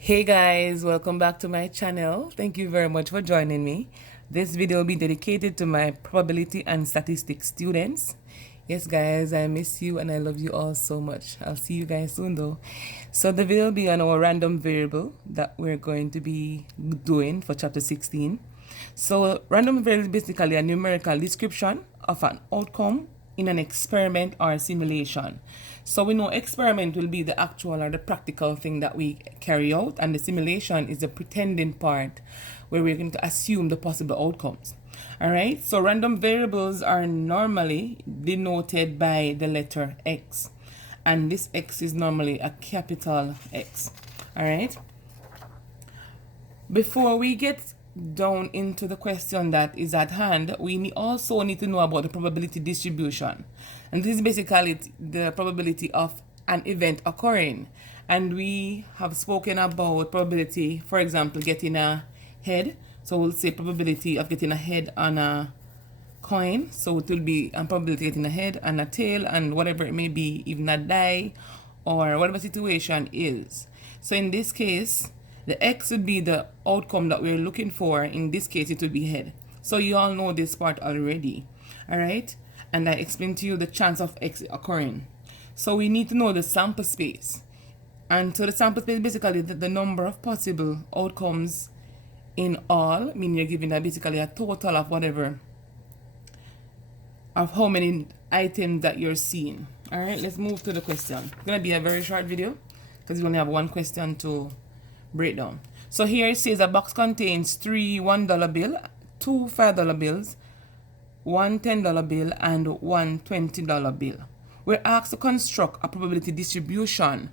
Hey guys, welcome back to my channel. Thank you very much for joining me. This video will be dedicated to my probability and statistics students. Yes guys, I miss you and I love you all so much. I'll see you guys soon though. So the video will be on our random variable that we're going to be doing for chapter 16. So random variable is basically a numerical description of an outcome in an experiment or simulation. So we know experiment will be the actual or the practical thing that we carry out, and the simulation is the pretending part where we're going to assume the possible outcomes. All right, so random variables are normally denoted by the letter X, and this X is normally a capital X. All right, before we get down into the question that is at hand, we also need to know about the probability distribution. And this is basically the probability of an event occurring. And we have spoken about probability, for example, getting a head. So we'll say probability of getting a head on a coin. So it will be a probability getting a head and a tail and whatever it may be, even a die or whatever situation is. So in this case, the X would be the outcome that we're looking for. In this case, it would be head. So you all know this part already. All right. And I explained to you the chance of X occurring. So we need to know the sample space. And so the sample space basically the number of possible outcomes in all, meaning you're giving basically a total of whatever, of how many items that you're seeing. All right, let's move to the question. It's going to be a very short video because we only have one question to break down. So here it says a box contains 3 $1 bill, 2 $5 bills, one $10 bill, and one $20 bill. We're asked to construct a probability distribution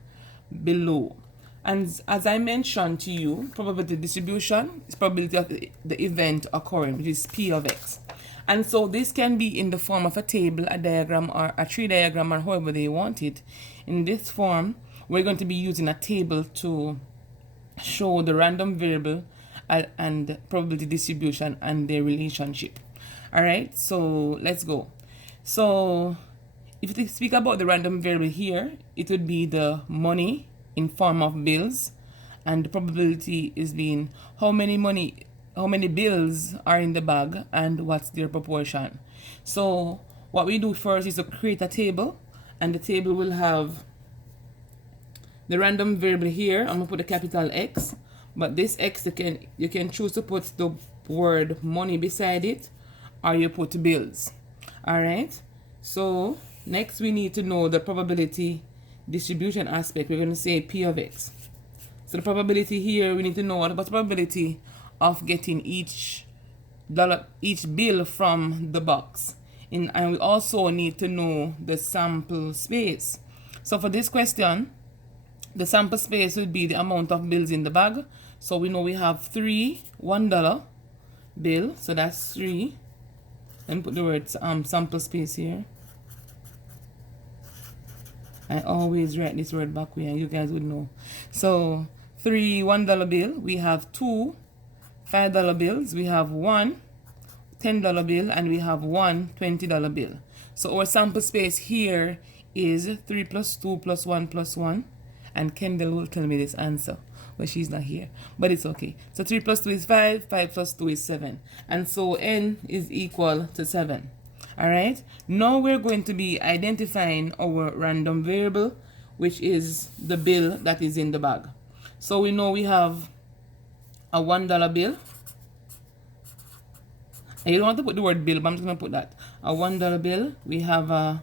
below. And as I mentioned to you, probability distribution is probability of the event occurring, which is P of X. And so this can be in the form of a table, a diagram, or a tree diagram, or however they want it. In this form, we're going to be using a table to show the random variable and probability distribution and their relationship. All right, so let's go. So if we speak about the random variable here, it would be the money in form of bills, and the probability is being how many bills are in the bag and what's their proportion. So what we do first is to create a table, and the table will have the random variable here. I'm gonna put a capital X, but this X you can choose to put the word money beside it, or you put bills. All right, so next we need to know the probability distribution aspect. We're going to say P of X. So the probability here, we need to know what about the probability of getting each bill from the box. And we also need to know the sample space. So for this question, the sample space would be the amount of bills in the bag. So we know we have 3 $1 bill, so that's 3. And put the word sample space here. I always write this word back where you guys would know. So 3 $1 bill, we have 2 $5 bills, we have 1 $10 bill, and we have 1 $20 bill. So our sample space here is 3 plus 2 plus 1 plus 1. And Kendall will tell me this answer, but she's not here. But it's okay. So 3 plus 2 is 5, 5 plus 2 is 7. And so n is equal to 7. All right, now we're going to be identifying our random variable, which is the bill that is in the bag. So we know we have a $1 bill. And you don't want to put the word bill, but I'm just going to put that. A $1 bill. We have a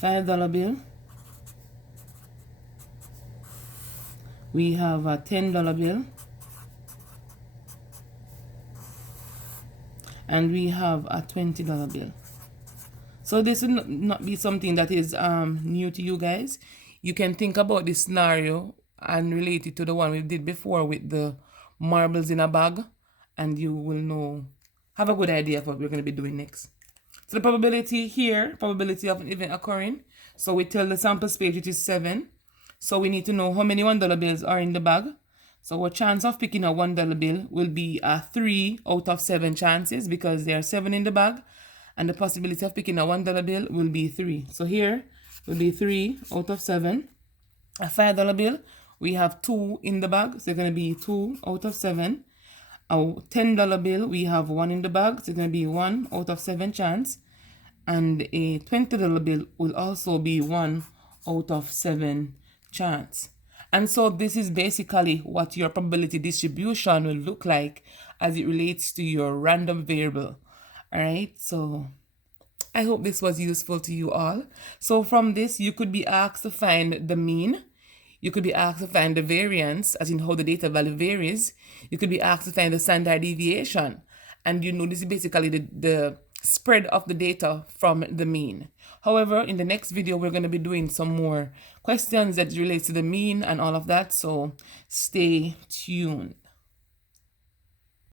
$5 bill. We have a $10 bill. And we have a $20 bill. So this will not be something that is new to you guys. You can think about this scenario and relate it to the one we did before with the marbles in a bag, and you will have a good idea of what we're going to be doing next. So the probability here, probability of an event occurring. So we tell the sample space, which is 7. So we need to know how many $1 bills are in the bag. So our chance of picking a $1 bill will be a 3 out of 7 chances because there are 7 in the bag. And the possibility of picking a $1 bill will be 3. So here will be 3 out of 7. A $5 bill we have 2 in the bag, so it's going to be 2 out of 7. A $10 bill, we have 1 in the bag, so it's going to be 1 out of 7 chance. And a $20 bill will also be 1 out of 7 chance. And so this is basically what your probability distribution will look like as it relates to your random variable. All right, so I hope this was useful to you all. So from this, you could be asked to find the mean. You could be asked to find the variance, as in how the data value varies. You could be asked to find the standard deviation. And you know, this is basically the spread of the data from the mean. However, in the next video, we're going to be doing some more questions that relate to the mean and all of that. So stay tuned.